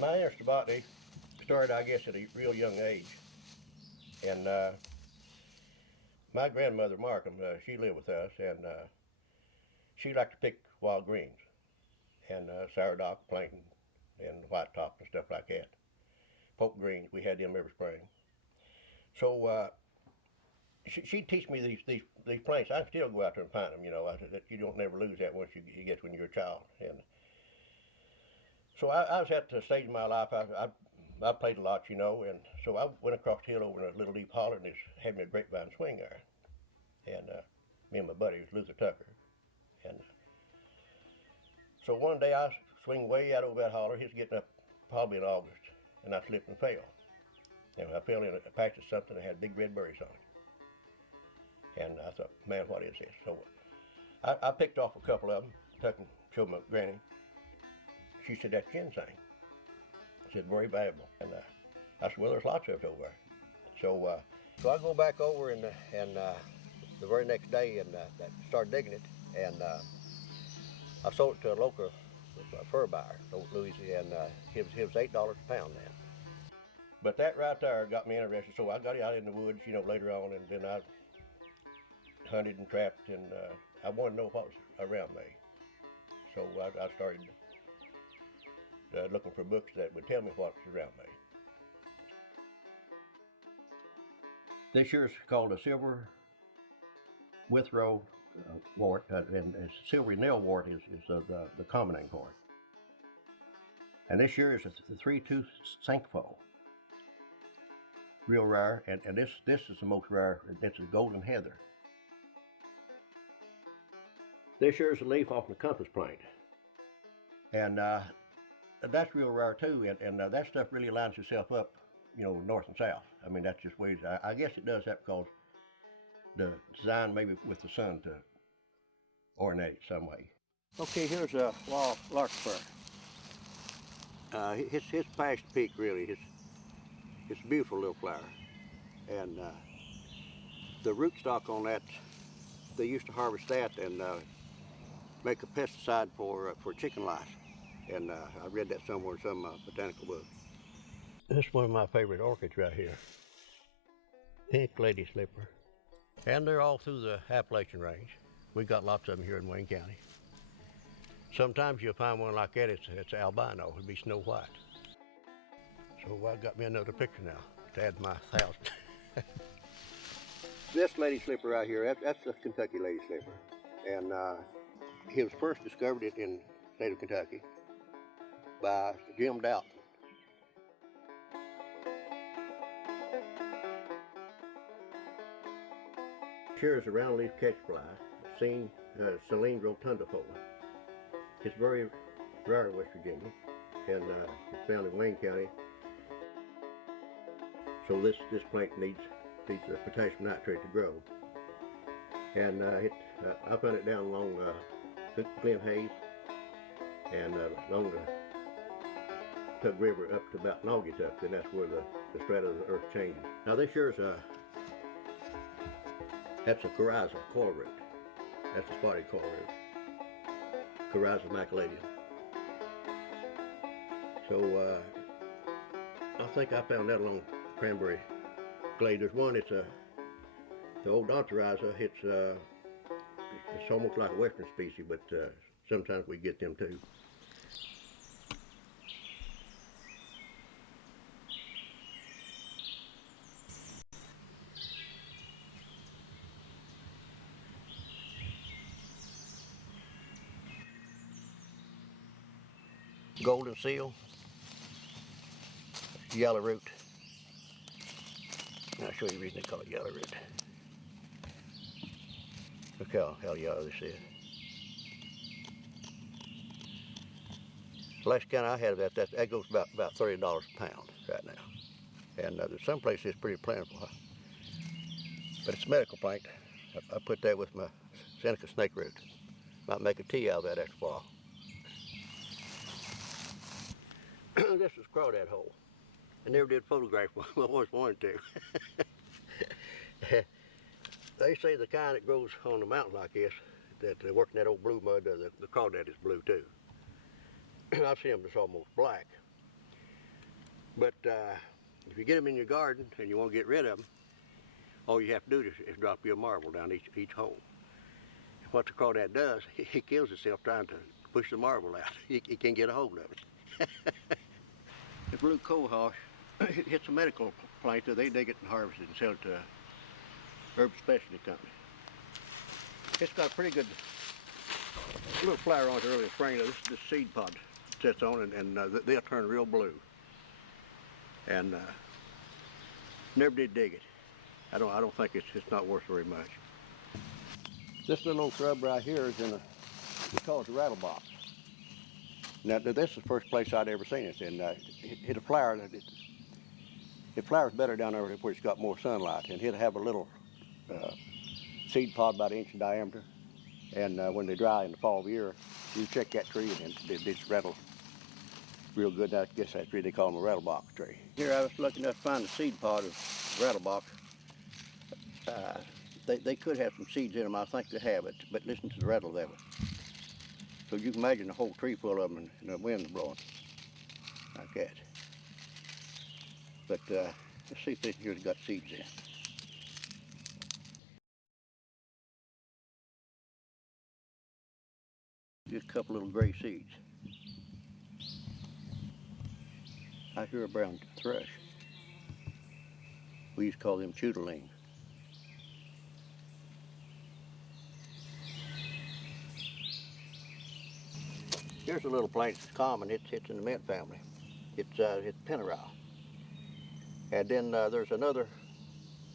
My interest in botany started, I guess, at a real young age. And my grandmother, Markham, she lived with us, and she liked to pick wild greens and sourdough, plantain, and white top and stuff like that. Poke greens, we had them every spring. So she'd teach me these plants. I can still go out there and find them, you know. You don't never lose that once you get when you're a child. And so I was at the stage in my life, I played a lot, you know, and so I went across the hill over in a little deep holler, and it had me a grapevine swing iron. And me and my buddy was Luther Tucker. And so one day I swing way out over that holler. He was getting up probably in August, and I slipped and fell. And I fell in a patch of something that had big red berries on it. And I thought, man, what is this? So I picked off a couple of them, took them, showed my granny. She said, that's ginseng. I said, very valuable. And I said, well, there's lots of it over there. So I go back over and the very next day and started digging it. And I sold it to a local fur buyer, Louisiana. It was $8 a pound then. But that right there got me interested. So I got out in the woods, you know, later on, and then I hunted and trapped, and I wanted to know what was around me. So I started looking for books that would tell me what was around me. This year is called a silver withrow wart, and silvery nail wart is the common acorn. And this year is a 3-tooth cinquefoil. Real rare, and this is the most rare. It's a golden heather. This year is a leaf off the compass plant, and that's real rare too. And that stuff really lines itself up, you know, north and south. I mean, that's just ways. I guess it does that because the design maybe with the sun to ornate it some way. Okay, here's a wild larkspur. His past peak really. It's a beautiful little flower, and the rootstock on that, they used to harvest that and make a pesticide for chicken lice. And I read that somewhere in some botanical book. This is one of my favorite orchids right here. Pink lady slipper. And they're all through the Appalachian range. We got lots of them here in Wayne County. Sometimes you'll find one like that, it's albino, it'd be snow white. So I got me another picture now to add to my 1,000. This lady slipper right here, that's the Kentucky lady slipper. And he was first discovered in the state of Kentucky by Jim Dalton. Here is a round leaf catchfly, seen Cylindro tundifolia. It's very rare in West Virginia, and it's found in Wayne County. So this plant needs the potassium nitrate to grow. And I found it down along Glen Hayes and along the Tug River up to about Naugatuck, and that's where the strata of the earth changes. Now this year's that's a coryza coil root. That's a spotted coil root. Coryza maculatum. So I think I found that along Cranberry Glade. There's one, it's the Odontoriza. It's almost like a western species, but sometimes we get them too. Golden seal, yellow root. I'll show you the reason they call it yellow root. Look how yellow this is. The last count I had of that goes about $30 a pound right now. And there's some places it's pretty plentiful. But it's a medical plant. I put that with my Seneca snake root. Might make a tea out of that after fall. This is crawdad hole. I never did photograph one, I always wanted to. They say the kind that grows on the mountain like this, that they work in that old blue mud, the crawdad is blue too. I've seen them that's almost black. But if you get them in your garden and you want to get rid of them, all you have to do is drop your marble down each hole. And what the crawdad does, he kills himself trying to push the marble out. He can't get a hold of it. The blue cohosh, it's a medical plant. They dig it and harvest it and sell it to a herb specialty company. It's got a pretty good little flower on it early in spring. This seed pod sits on and they'll turn real blue. And never did dig it. I don't think it's not worth very much. This little old shrub right here is in we call it a rattle box. Now this is the first place I'd ever seen it, and it'll flower. It flowers better down there where it's got more sunlight, and it'll have a little seed pod about an inch in diameter. And when they dry in the fall of the year, you check that tree and they just rattle real good. I guess that tree they call them a rattle box tree. Here I was looking to find the seed pod of rattle box. They could have some seeds in them. I think they have it, but listen to the rattle of it. So you can imagine a whole tree full of them and the wind's blowing like that. But let's see if this here's got seeds in. Just a couple little gray seeds. I hear a brown thrush. We used to call them choodelings. Here's a little plant that's common. It's in the mint family. It's pennyroyal. And then there's another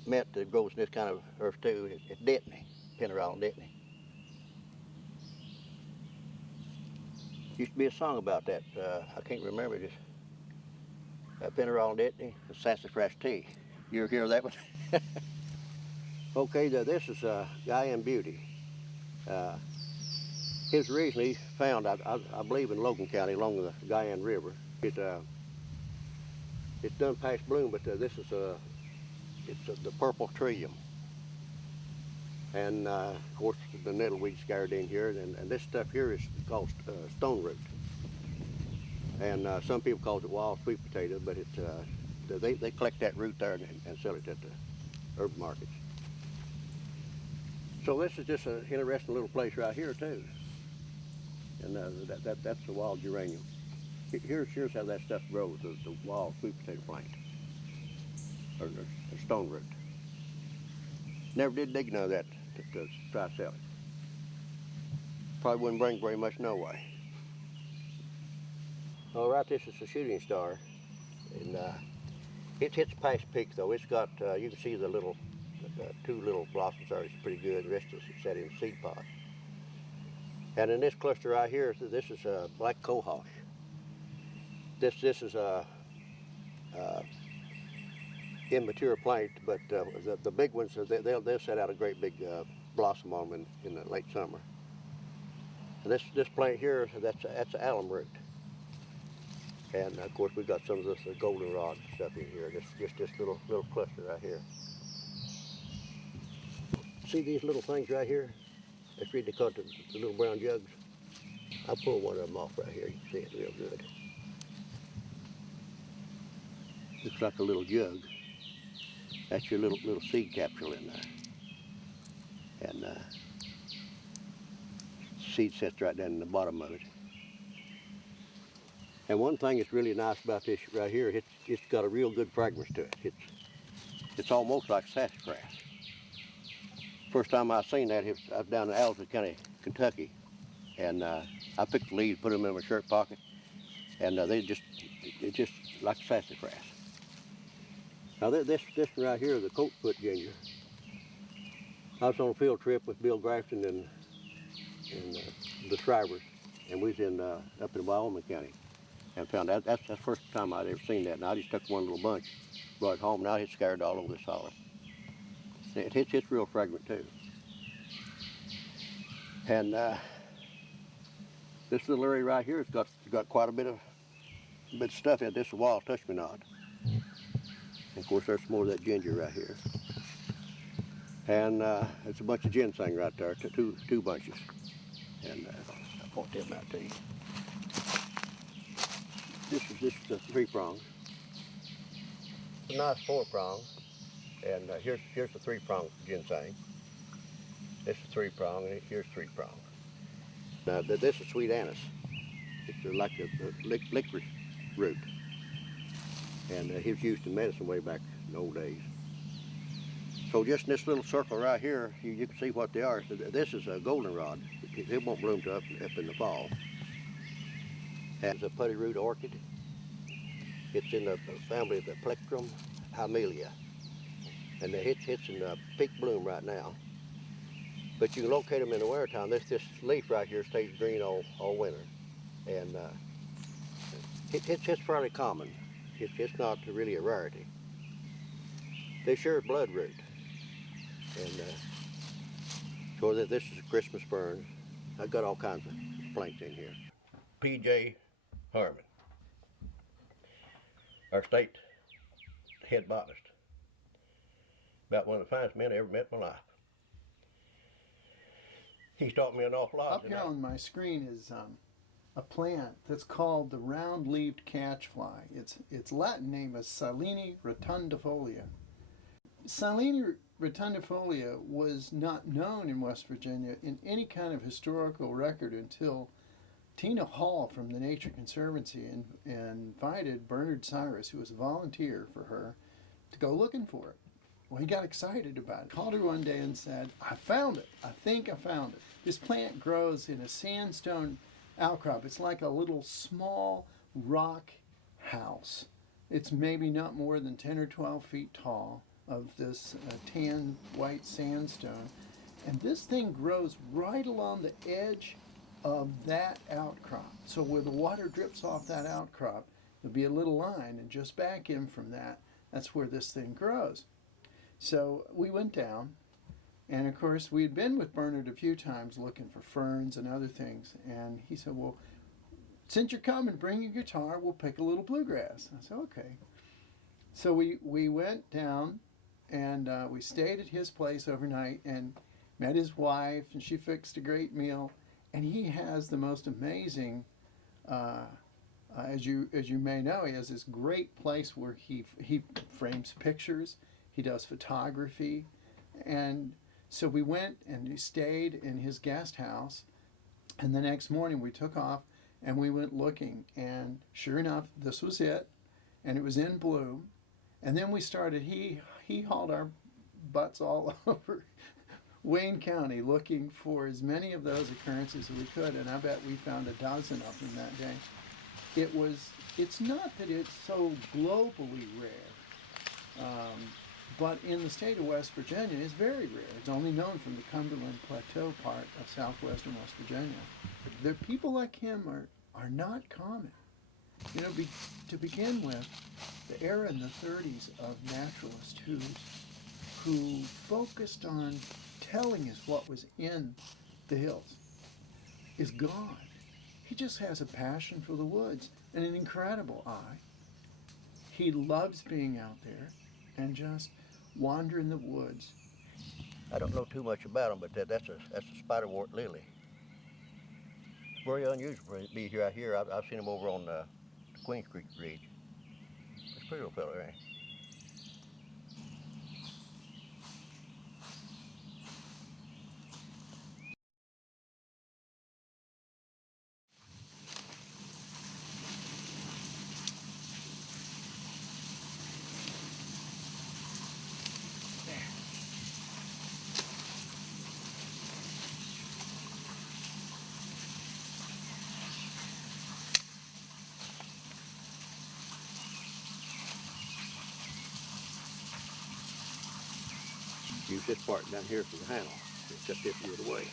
mint that grows in this kind of earth too. It's Detney, pennyroyal and Detney. Used to be a song about that. I can't remember this. Pennyroyal and Detney, the sassafras tea. You ever hear that one? Okay, this is Guyenne Beauty. It was originally found, I believe, in Logan County along the Guyenne River. It's done past bloom, but this is the purple trillium. And of course, the nettleweed scattered in here, and this stuff here is called stone root. And some people call it wild sweet potato, but they collect that root there and sell it at the herb markets. So this is just an interesting little place right here too. And that's the wild geranium. Here's how that stuff grows, the wild sweet potato plant, or the stone root. Never did dig none of that to try to sell it. Probably wouldn't bring very much no way. All right, this is a shooting star, and it hits past peak though. It's got, you can see the two little blossoms there. It's pretty good. The rest of it's set in seed pods. And in this cluster right here, this is a black cohosh. This is a immature plant, but the big ones, they'll set out a great big blossom on them in the late summer. And this plant here, that's alum root. And of course we've got some of this goldenrod stuff in here. Just this little cluster right here. See these little things right here? That's really called the little brown jugs. I'll pull one of them off right here. You can see it real good. Looks like a little jug. That's your little seed capsule in there. And seed sets right down in the bottom of it. And one thing that's really nice about this right here, it's got a real good fragrance to it. It's almost like sassafras. First time I seen that, I was down in Alva County, Kentucky, and I picked the leaves, put them in my shirt pocket, and it's just like sassafras. Now this one right here is the coatfoot ginger. I was on a field trip with Bill Grafton and the Cyrus, and we was up in Wyoming County, and found out that's the first time I'd ever seen that. And I just took one little bunch, brought it home. Now it's scattered all over this holler. It's real fragrant too. And this little area right here has got quite a bit of stuff in it. This is wild touch-me-not. And of course there's more of that ginger right here. And it's a bunch of ginseng right there, two bunches. And I'll point them out to you. This is the 3 prongs. a nice 4-prong, and here's the 3-prong ginseng. This is 3-prong, and here's 3-prong. This is sweet anise. It's like a licorice root, and it was used in medicine way back in the old days. So just in this little circle right here, you can see what they are. So this is a goldenrod. It won't bloom up in the fall. And it's a putty root orchid. It's in the family of the plectrum hymelia, and it's in peak bloom right now. But you can locate them in the wintertime. This leaf right here stays green all winter, and it's fairly common. It's not really a rarity. They share bloodroot, and so this is a Christmas fern. I've got all kinds of plants in here. P.J. Harmon, our state head botanist. About one of the finest men I ever met in my life. He's taught me an awful lot. Up here on my screen is a plant that's called the round-leaved catchfly. Its Latin name is Silene rotundifolia. Silene rotundifolia was not known in West Virginia in any kind of historical record until Tina Hall from the Nature Conservancy invited Bernard Cyrus, who was a volunteer for her, to go looking for it. Well, he got excited about it. Called her one day and said, "I found it. I think I found it." This plant grows in a sandstone outcrop. It's like a little small rock house. It's maybe not more than 10 or 12 feet tall, of this tan white sandstone. And this thing grows right along the edge of that outcrop. So where the water drips off that outcrop, there'll be a little line, and just back in from that, that's where this thing grows. So we went down, and of course we had been with Bernard a few times looking for ferns and other things, and he said, "Well, since you're coming, bring your guitar, we'll pick a little bluegrass." I said, "Okay." So we went down, and we stayed at his place overnight and met his wife, and she fixed a great meal. And he has the most amazing, as you may know, he has this great place where he frames pictures. He does photography, and so we went and we stayed in his guest house, and the next morning we took off and we went looking, and sure enough, this was it, and it was in bloom. And then we started, he hauled our butts all over Wayne County looking for as many of those occurrences as we could, and I bet we found a dozen of them that day. It's not that it's so globally rare, but in the state of West Virginia, it's very rare. It's only known from the Cumberland Plateau part of southwestern West Virginia. The people like him are not common. You know, to begin with, the era in the 30s of naturalists who focused on telling us what was in the hills is gone. He just has a passion for the woods and an incredible eye. He loves being out there and just wandering the woods. I don't know too much about them, but that's a spiderwort lily. It's very unusual to be right here. I've seen them over on the Queens Creek Ridge. It's a pretty little fellow, ain't he? Use this part down here for the handle. It's just this the other way.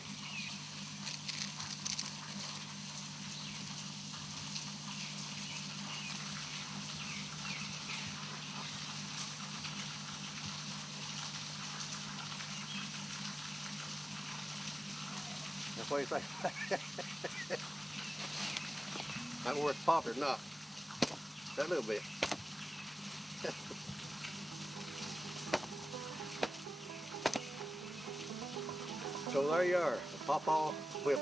That's what you think. Not worth popping, not. That little bit. So there you are, a pawpaw whip.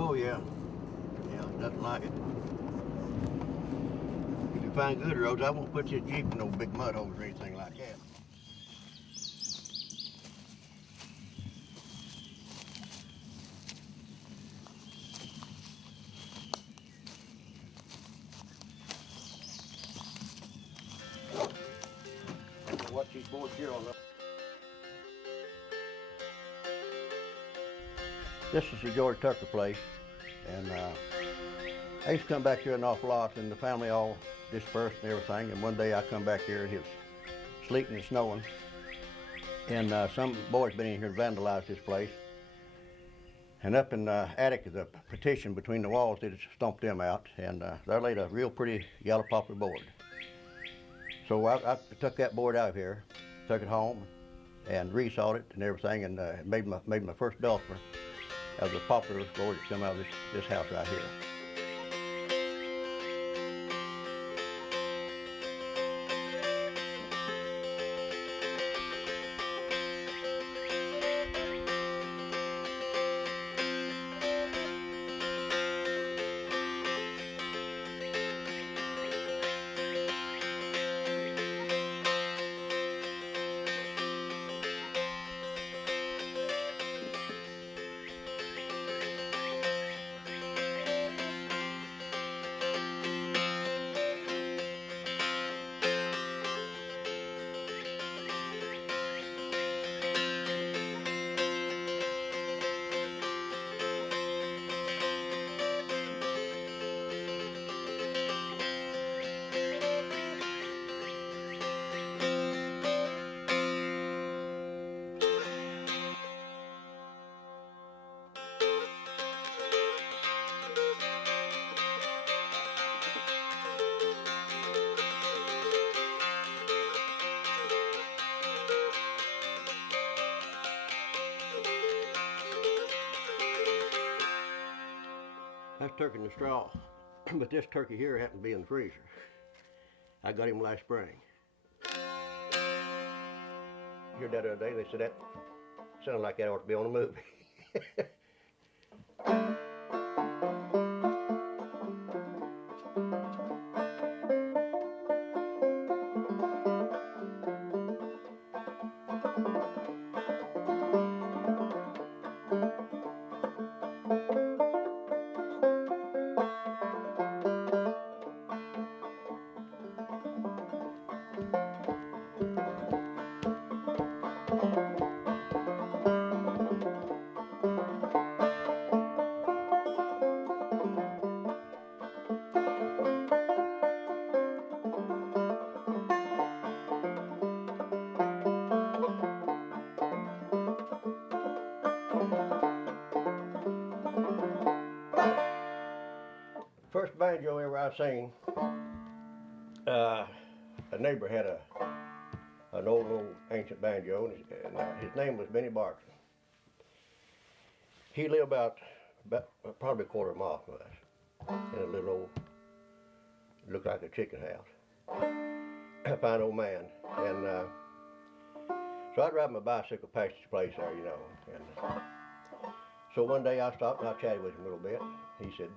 Oh yeah. Yeah, nothing like it. If you find good roads, I won't put your Jeep in no big mud holes or anything like that. Watch these boards here on the... This is the George Tucker place, and I used to come back here an awful lot, and the family all dispersed and everything, and one day I come back here and it was sleeting and snowing, and some boys been in here and vandalized this place, and up in the attic of the partition between the walls, they just stomped them out, and there laid a real pretty yellow poplar board. So I took that board out of here, took it home, and resawed it and everything, and made my first dulcimer of the poplar board that's come out of this house right here. That's turkey in the straw, but this turkey here happened to be in the freezer. I got him last spring. Heard that other day, they said that sounded like that ought to be on a movie. First banjo ever I seen, a neighbor had an old ancient banjo, and his name was Benny Barker. He lived about probably a quarter mile from us in a little old, looked like a chicken house. A fine old man, and so I'd ride my bicycle past his place there, you know. And so one day I stopped and I chatted with him a little bit. He said,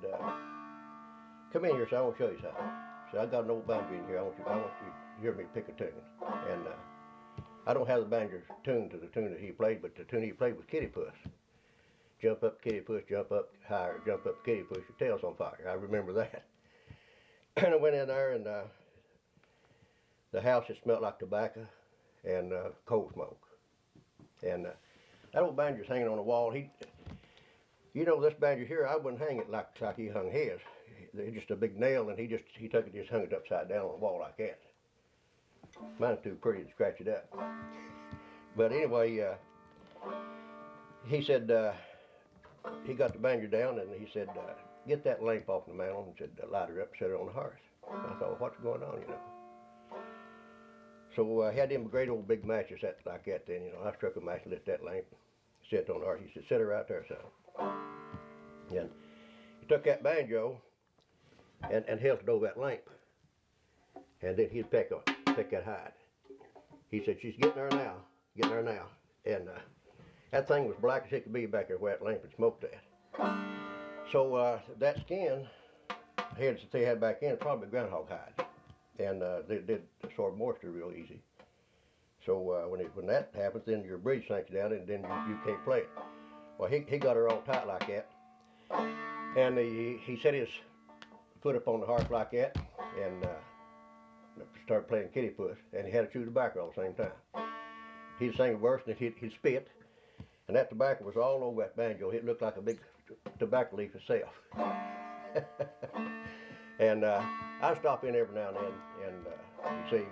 "Come in here, son, I want to show you something." So I got an old banjo in here. I want you to hear me pick a tune. And I don't have the banjo tuned to the tune that he played, but the tune he played was Kitty Puss. Jump up, Kitty Puss, jump up higher, jump up, Kitty Puss, your tail's on fire. I remember that. And I went in there, and the house had smelled like tobacco and coal smoke. And that old banjo's hanging on the wall. You know, this banjo here, I wouldn't hang it like he hung his. It's just a big nail, and he took it, just hung it upside down on the wall like that. Mine's too pretty to scratch it up. But anyway, he said, he got the banjo down, and he said, "Get that lamp off the mantle," and said, "Light her up, set her on the hearth." I thought, what's going on, you know? So I had him a great old big mattress like that then, you know. I struck a match, lit that lamp, set it on the hearth. He said, "Set her right there, son." And he took that banjo and held it over that lamp. And then he'd pick that hide. He said, "She's getting there now, getting there now." And that thing was black as it could be back there where that lamp had smoked at. So that skin heads that they had back then probably groundhog hide, and they did absorb moisture real easy. So when that happens, then your bridge sinks down, and then you can't play it. Well, he got her all tight like that, and he set his foot up on the harp like that, and started playing kitty puss, and he had to chew tobacco all the same time. He'd sing a verse, and he'd spit, and that tobacco was all over that banjo. It looked like a big tobacco leaf itself. And I'd stop in every now and then, and you see,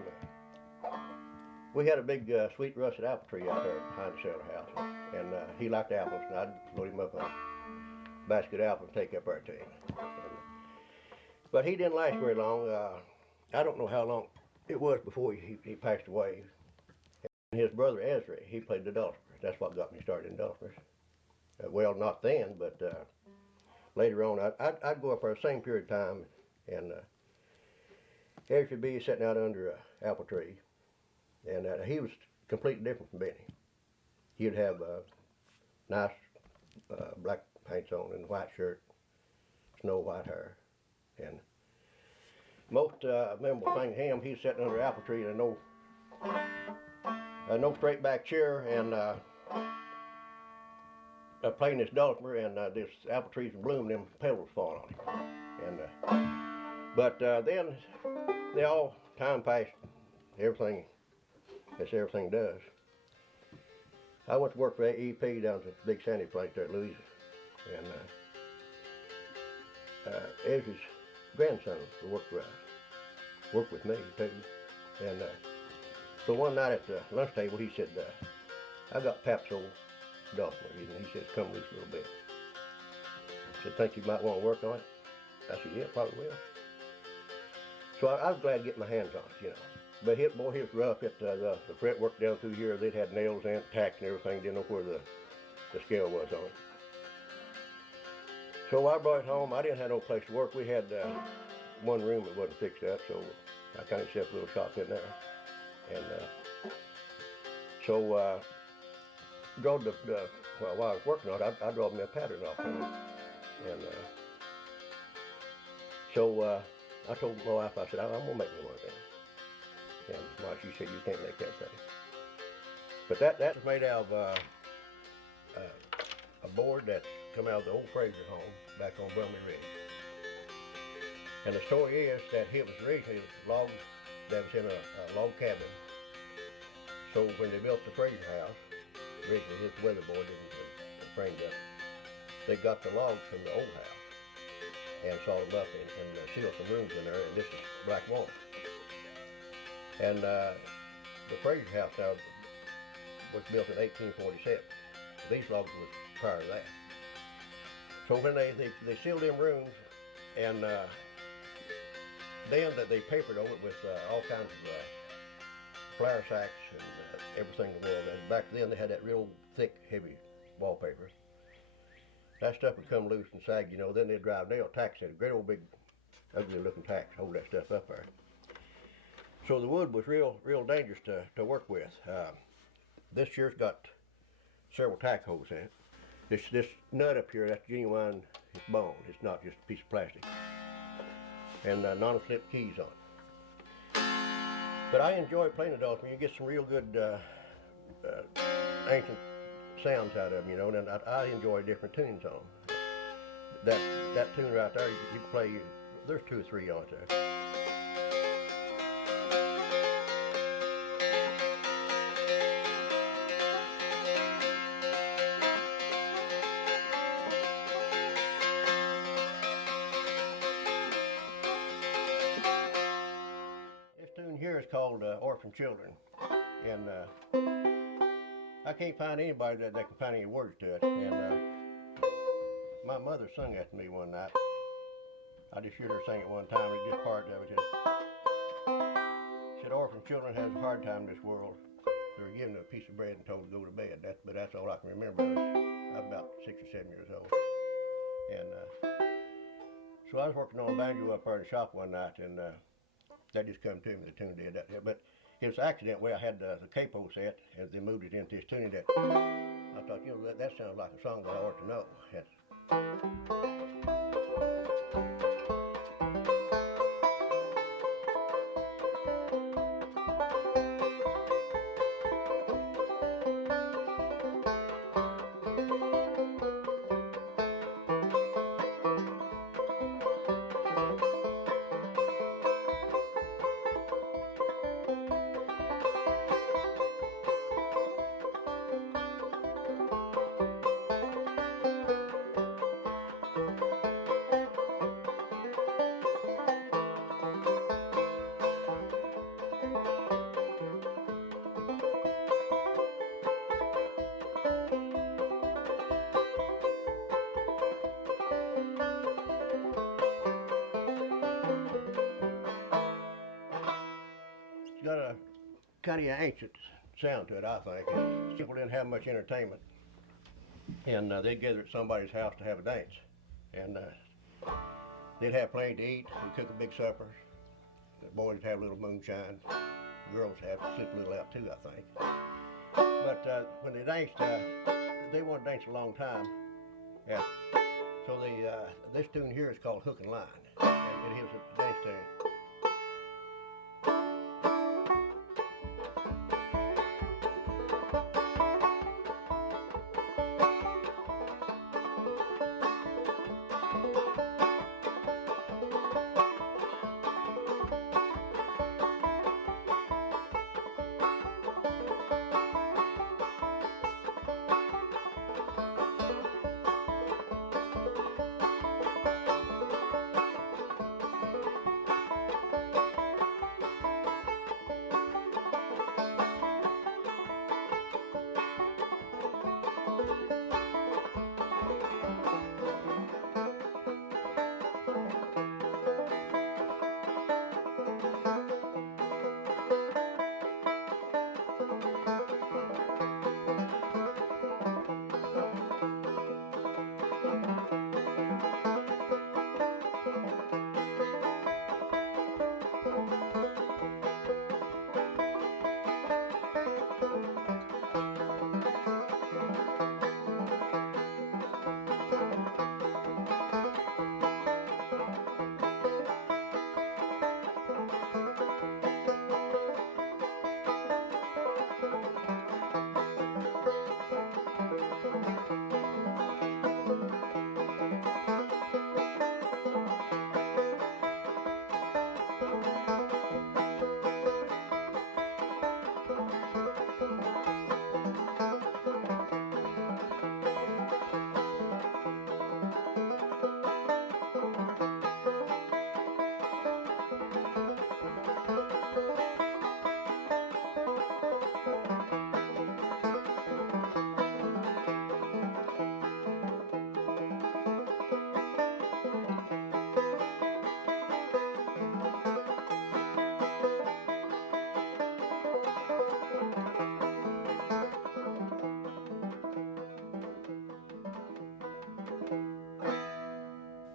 we had a big sweet russet apple tree out there behind the cellar house, and he liked apples, and I'd load him up on a basket of apples and take up there to him. But he didn't last very long. I don't know how long it was before he passed away. And his brother Ezra, he played the dulcimers. That's what got me started in dulcimers. Well, not then, but later on, I'd go up there the same period of time, and Ezra would be sitting out under an apple tree, and he was completely different from Benny. He'd have nice black paints on and white shirt, snow white hair, and most memorable thing to him, he's sitting under an apple tree in no straight back chair, and playing this dulcimer, and this apple trees in bloom, them petals falling on him. And but then they all time passed, everything as everything does. I went to work for AEP down to the big sandy plains there at Louisa, and Ezra's grandson worked with me too. And so one night at the lunch table, he said, I got Pap's old dulcimer, and he says, come loose a little bit. I said, think you might want to work on it? I said, yeah, probably will. So I was glad to get my hands on it, you know. But it was rough. The fret work down through here, they'd had nails and tacks and everything, didn't know where the scale was on it. So I brought it home. I didn't have no place to work. We had one room that wasn't fixed up, so I kind of set up a little shop in there. And so while I was working on it, I draw me a pattern off of it. And so I told my wife, I said, I'm going to make me one of them. And well, she said, you can't make that thing. But that's made out of a board that's come out of the old Fraser home back on Brumley Ridge. And the story is that it was originally logs that was in a log cabin. So when they built the Fraser house, originally his weatherboard and framed up, they got the logs from the old house and sawed them up and sealed some rooms in there, and this is black walnut. And the Fraser house now was built in 1847. These logs was prior to that. So when they sealed them rooms, and then they papered over it with all kinds of flour sacks and everything in the world. And back then they had that real thick, heavy wallpaper. That stuff would come loose and sag, you know. Then they'd drive nail tacks in, great old big, ugly-looking tacks, hold that stuff up there. So the wood was real dangerous to work with. This year's got several tack holes in it. This nut up here, that's genuine, it's bone. It's not just a piece of plastic. And non-slip keys on it. But I enjoy playing the dulcimer. You get some real good ancient sounds out of them, you know, and I enjoy different tunes on them. That tune right there, you can play, there's 2 or 3 on it there. Here is called Orphan Children, and I can't find anybody that can find any words to it. And my mother sung that to me one night. I just heard her sing it one time, and just part of it said, orphan children has a hard time in this world. They were given a piece of bread and told to go to bed. But that's all I can remember. I was about 6 or 7 years old. And so I was working on a banjo up there in the shop one night, and that just come to me, the tune did. But it was an accident where I had the capo set, and they moved it into this tuning that I thought, you know, that sounds like a song that I ought to know. It's got a kind of ancient sound to it, I think. People didn't have much entertainment, and they'd gather at somebody's house to have a dance, and they'd have plenty to eat. We'd cook a big supper. The boys would have a little moonshine. The girls would have to sleep a little out too, I think. But when they danced, they wanted to dance a long time, and so this tune here is called Hook and Line, and it is a dance tune.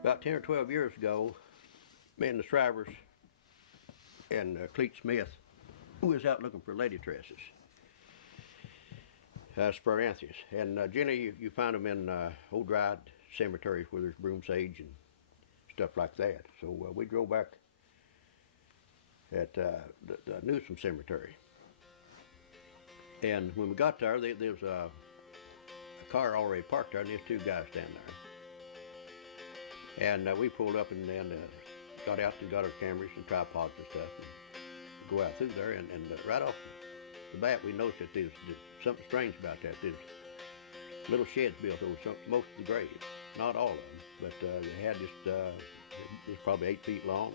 About 10 or 12 years ago, me and the Cyrus and Cleet Smith, we was out looking for lady tresses, Sporanthias. And generally you find them in old dried cemeteries where there's broom sage and stuff like that. So we drove back at the Newsom Cemetery. And when we got there, there was a car already parked there, and there's two guys standing there. And we pulled up and got out and got our cameras and tripods and stuff and go out through there. And right off the bat, we noticed that there's something strange about that. There's little sheds built over most of the graves. Not all of them, but they had just, it was probably 8 feet long.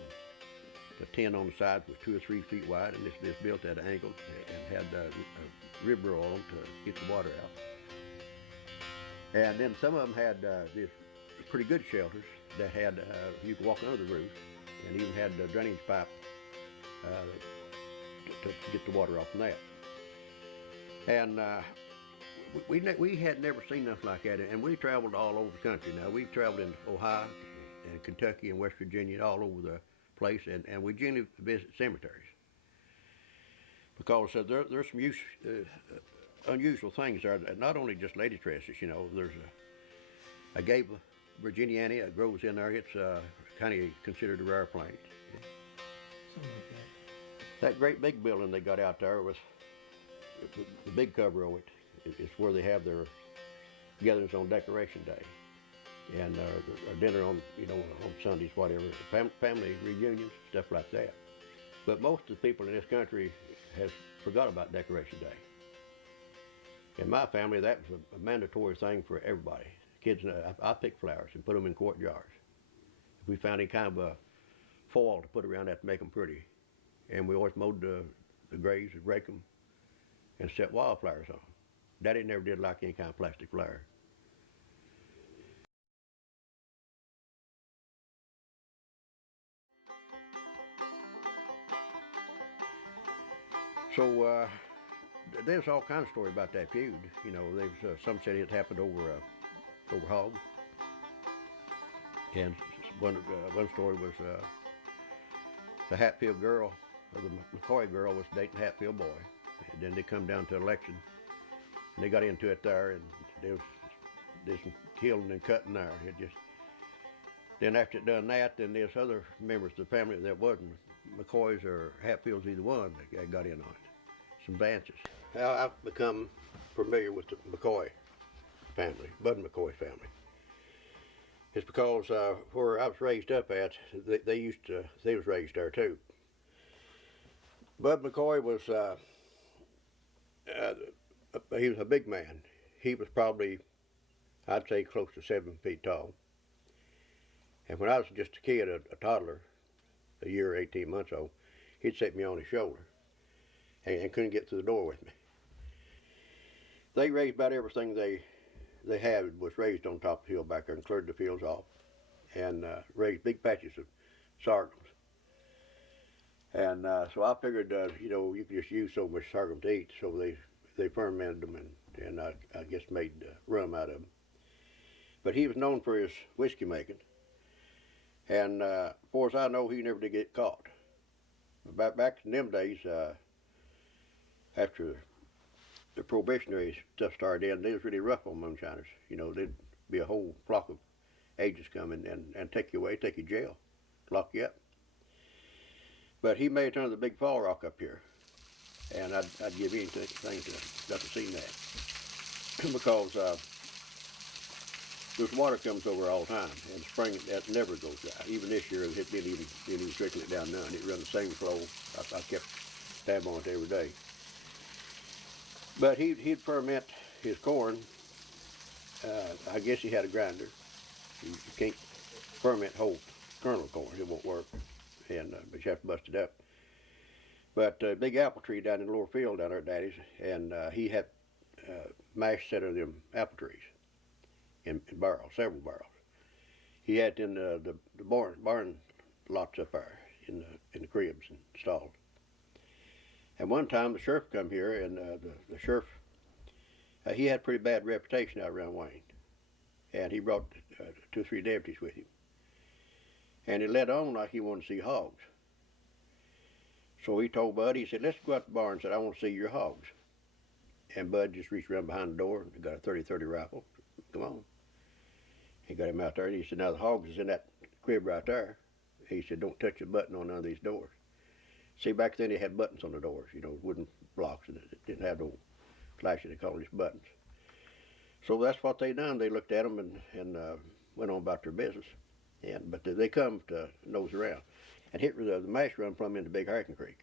The 10 on the sides was 2 or 3 feet wide, and this built at an angle and had a rib roll on to get the water out. And then some of them had these pretty good shelters that had, you could walk under the roof, and even had a drainage pipe to get the water off from that. And we had never seen nothing like that, and we traveled all over the country. Now, we traveled in Ohio and Kentucky and West Virginia, all over the place, and we generally visit cemeteries. Because there's some unusual things there, not only just lady tresses, you know. There's a gable virginiana grows in there. It's kind of considered a rare plant. Something like that. That great big building they got out there was the big cover of it. It's where they have their gatherings on Decoration Day, and or dinner on on Sundays, whatever, family reunions, stuff like that. But most of the people in this country has forgot about Decoration Day. In my family, that was a mandatory thing for everybody. Kids, I pick flowers and put them in quart jars. If we found any kind of a foil to put around that to make them pretty, and we always mowed the graves and rake them and set wildflowers on them. Daddy never did like any kind of plastic flower. So there's all kinds of story about that feud. There's some said it happened over hogs, and one story was the Hatfield girl, or the McCoy girl, was dating the Hatfield boy, and then they come down to election, and they got into it there, and there's some killing and cutting there. Then after it done that, then there's other members of the family that wasn't McCoys or Hatfields, either one, that got in on it. Some dances. I've become familiar with the McCoy family, Bud McCoy family. It's because where I was raised up at, they was raised there too. Bud McCoy was he was a big man. He was probably, I'd say, close to 7 feet tall. And when I was just a kid, a toddler, a year or 18 months old, he'd set me on his shoulder and couldn't get through the door with me. They raised about everything they had was raised on top of the hill back there, and cleared the fields off, and raised big patches of sorghums. And so I figured, you could just use so much sorghum to eat, so they fermented them and I guess made rum out of them. But he was known for his whiskey making, and as far as I know, he never did get caught. Back in them days, after the prohibitionary stuff started in, they was really rough on moonshiners. There'd be a whole flock of agents come and take you away, take you to jail, lock you up. But he made it under the big fall rock up here, and I'd give anything to see that because this water comes over all the time, and spring that never goes dry. Even this year, it didn't even trickle it down none. It run the same flow. I kept tab on it every day. But he'd ferment his corn. I guess he had a grinder. You can't ferment whole kernel of corn; it won't work. But you have to bust it up. But a big apple tree down in the lower field down there at Daddy's, and he had mashed set of them apple trees in barrels, several barrels. He had in the barn lots up there in the cribs and stalls. And one time the sheriff come here, and the sheriff, he had a pretty bad reputation out around Wayne, and he brought 2 or 3 deputies with him. And it led on like he wanted to see hogs. So he told Bud, he said, let's go out to the barn and said, I want to see your hogs. And Bud just reached around behind the door and got a 30-30 rifle. Come on. He got him out there, and he said, now the hogs is in that crib right there. He said, don't touch a button on none of these doors. See, back then they had buttons on the doors, wooden blocks, and it didn't have no flashing, they called these buttons. So that's what they done. They looked at them and went on about their business. But they come to nose around. And hit the mash run plumb into Big Harkin Creek.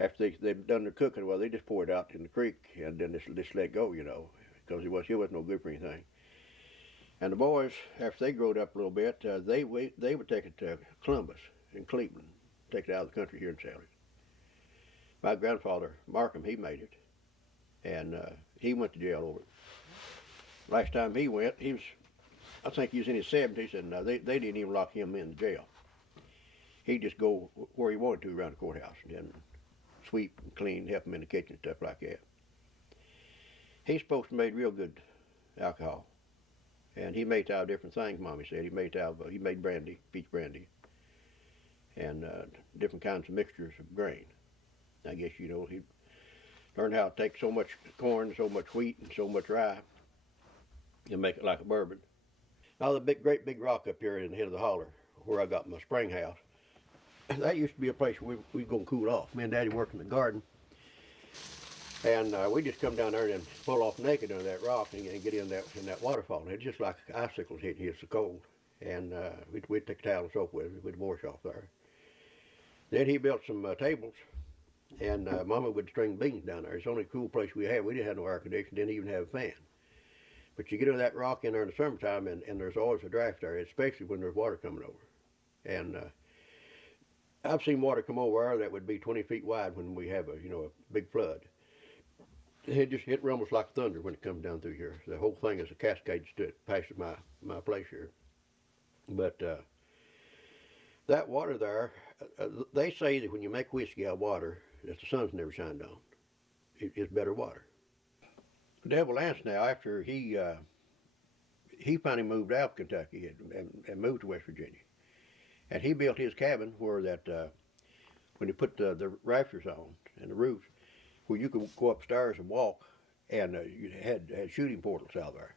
After they'd done their cooking, well, they just poured it out in the creek and then just let go, because he wasn't no good for anything. And the boys, after they growed up a little bit, they would take it to Columbus and Cleveland, take it out of the country here and sell it. My grandfather, Markham, he made it, and he went to jail over it. Last time he went, I think he was in his 70s, and they didn't even lock him in the jail. He'd just go where he wanted to around the courthouse and then sweep and clean, help him in the kitchen, stuff like that. He's supposed to make real good alcohol, and he made out of different things. Mommy said he made brandy, peach brandy, and different kinds of mixtures of grain. I guess he learned how to take so much corn, so much wheat, and so much rye, and make it like a bourbon. Oh, the great big rock up here in the head of the holler where I got my spring house. That used to be a place where we'd go and cool off. Me and Daddy worked in the garden. And we just come down there and pull off naked under that rock and get in that waterfall. And it's just like icicles hitting you. It's so cold. And we'd take a towel and soap with us. We'd wash off there. Then he built some tables, and Mama would string beans down there. It's the only cool place we had. We didn't have no air conditioning, didn't even have a fan. But you get into that rock in there in the summertime, and there's always a draft there, especially when there's water coming over. And I've seen water come over there that would be 20 feet wide when we have a big flood. It rumbles like thunder when it comes down through here. The whole thing is a cascade that passes my place here. But that water there, they say that when you make whiskey out of water, that the sun's never shined on. It's better water. Devil Anse now, after he finally moved out of Kentucky and moved to West Virginia, and he built his cabin where that when he put the rafters on and the roofs, where you could go upstairs and walk, and you had shooting portals out there.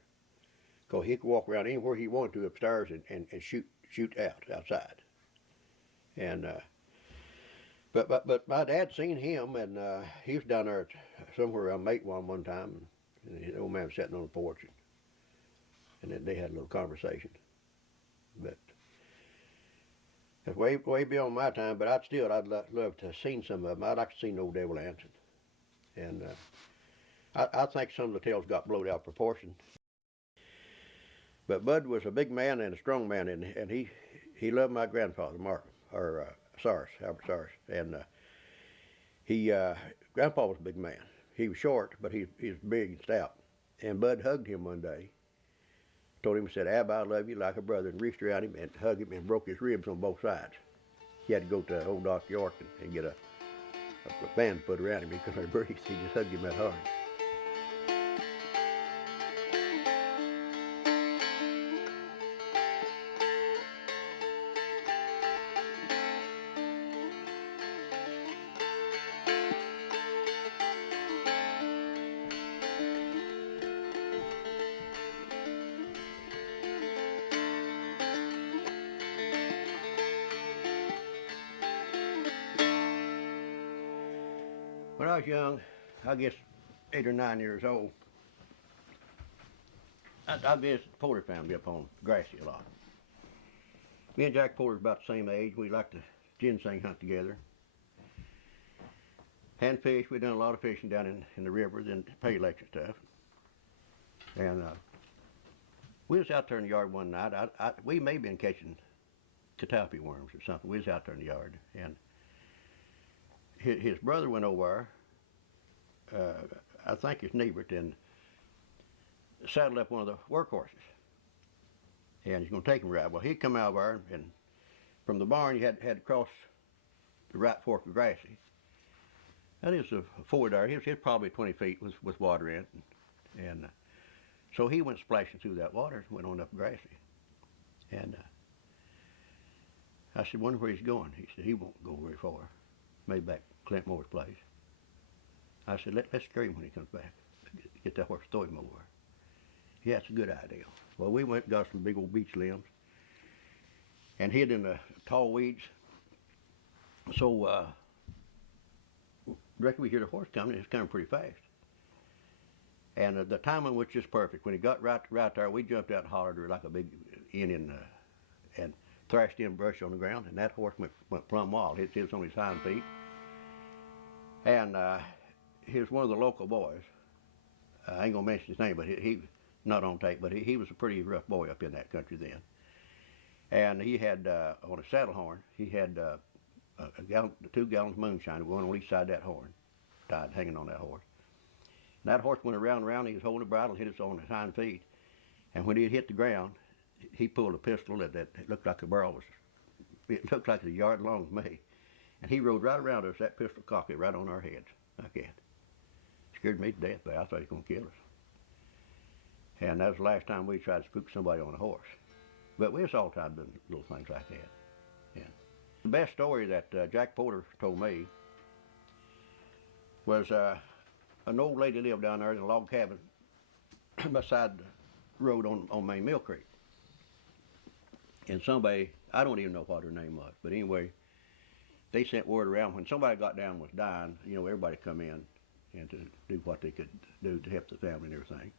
Because he could walk around anywhere he wanted to upstairs and shoot outside. And but my dad seen him, and he was down there somewhere around Matewan one time, and the old man was sitting on the porch, and then they had a little conversation. But that's way beyond my time. But I'd love to have seen some of them. I'd like to see old Devil Anse. And I think some of the tales got blowed out of proportion. But Bud was a big man and a strong man, and he loved my grandfather, Cyrus, Albert Cyrus. And Grandpa was a big man. He was short, but he was big and stout. And Bud hugged him one day, told him, said, "Ab, I love you like a brother," and reached around him and hugged him and broke his ribs on both sides. He had to go to old Doc York and get a band put around him. He couldn't breathe. He just hugged him that hard. When I was young, I guess 8 or 9 years old, I visited the Porter family up on Grassy a lot. Me and Jack Porter's about the same age. We liked to ginseng hunt together. Hand fish, we done a lot of fishing down in the river, then pay lakes and stuff. And we was out there in the yard one night. We may have been catching catalpa worms or something. We was out there in the yard, and his brother went over there, I think it's Nebert, and saddled up one of the workhorses. And he's going to take him right. Well, he'd come out of there, and from the barn, you had to cross the right fork of Grassy. That is a ford there. It's probably 20 feet with water in it. And so he went splashing through that water and went on up Grassy. And I said, "Wonder where he's going." He said, "He won't go very far. Maybe back Clint Moore's place." I said, let's scare him when he comes back. Get that horse, throw him over. Yeah, it's a good idea. Well, we went and got some big old beech limbs and hid in the tall weeds. So directly we hear the horse coming. It's coming pretty fast. And the timing was just perfect. When he got right there, we jumped out and hollered like a big Indian and thrashed in brush on the ground, and that horse went plumb wild. It was on his hind feet. And he was one of the local boys. I ain't gonna mention his name, but he not on tape, but he was a pretty rough boy up in that country then. And he had, on a saddle horn, he had 2 gallons of moonshine, one on each side of that horn, tied, hanging on that horse. And that horse went around and around. He was holding the bridle, hit us on his hind feet. And when he had hit the ground, he pulled a pistol that looked like a barrel it looked like a yard long to me. And he rode right around us, that pistol cocked right on our heads, like that. Scared me to death, but I thought he was going to kill us. And that was the last time we tried to spook somebody on a horse. But we was all time doing little things like that. Yeah. The best story that Jack Porter told me was an old lady lived down there in a log cabin beside the road on Main Mill Creek. And somebody, I don't even know what her name was, but anyway, they sent word around when somebody got down and was dying, you know, everybody come in and to do what they could do to help the family and everything.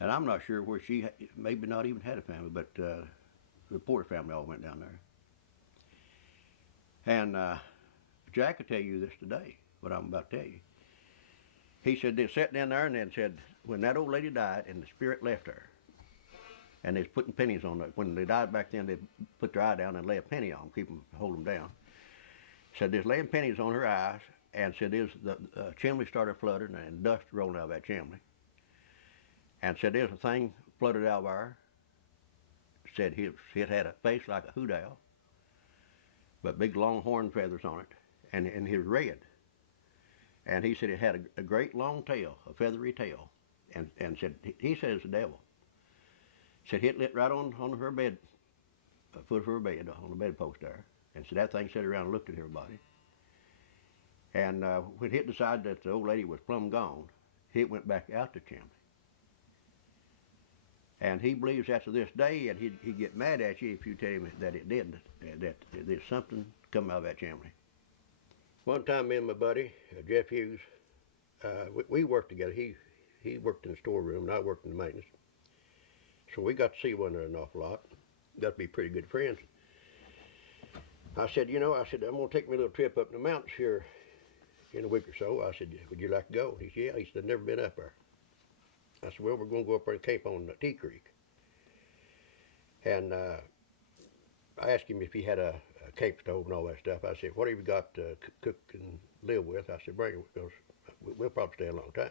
And I'm not sure where she maybe not even had a family, but the Porter family all went down there. And Jack could tell you this today, what I'm about to tell you. He said they sat down there and then said, when that old lady died and the spirit left her, and they was putting pennies on it. When they died back then, they put their eye down and lay a penny on them, keep them, hold them down. Said there's laying pennies on her eyes, and said there's the chimney started flooding and dust rolling out of that chimney. And said there's a thing flooded out of there. Said it had a face like a hoot owl, but big long horn feathers on it, and he was red. And he said it had a great long tail, a feathery tail, and said he said it's the devil. Said it lit right on her bed, a foot of her bed, on the bedpost there. And so that thing sat around and looked at everybody. And when it decided that the old lady was plumb gone, it went back out the chimney. And he believes that to this day, and he'd get mad at you if you tell him that it didn't, that there's something coming out of that chimney. One time, me and my buddy, Jeff Hughes, we worked together. He worked in the storeroom, and I worked in the maintenance. So we got to see one another an awful lot. Got to be pretty good friends. I said, you know, I'm going to take me a little trip up in the mountains here in a week or so. I said, would you like to go? He said, yeah. He said, I've never been up there. I said, well, we're going to go up there and camp on Tea Creek. And I asked him if he had a camp stove and all that stuff. I said, what have you got to cook and live with? I said, bring it, because we'll probably stay a long time.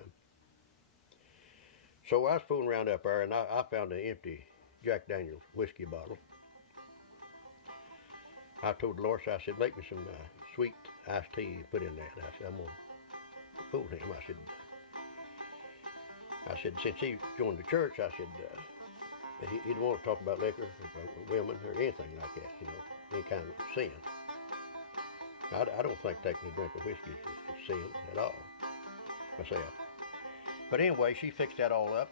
So I was fooling around up there, and I found an empty Jack Daniels whiskey bottle. I told Dolores, I said, make me some sweet iced tea and put in that. I said, I'm going to fool him. I said, since he joined the church, I said, he didn't want to talk about liquor or women or anything like that, you know, any kind of sin. I don't think taking a drink of whiskey is sin at all, myself. But anyway, she fixed that all up,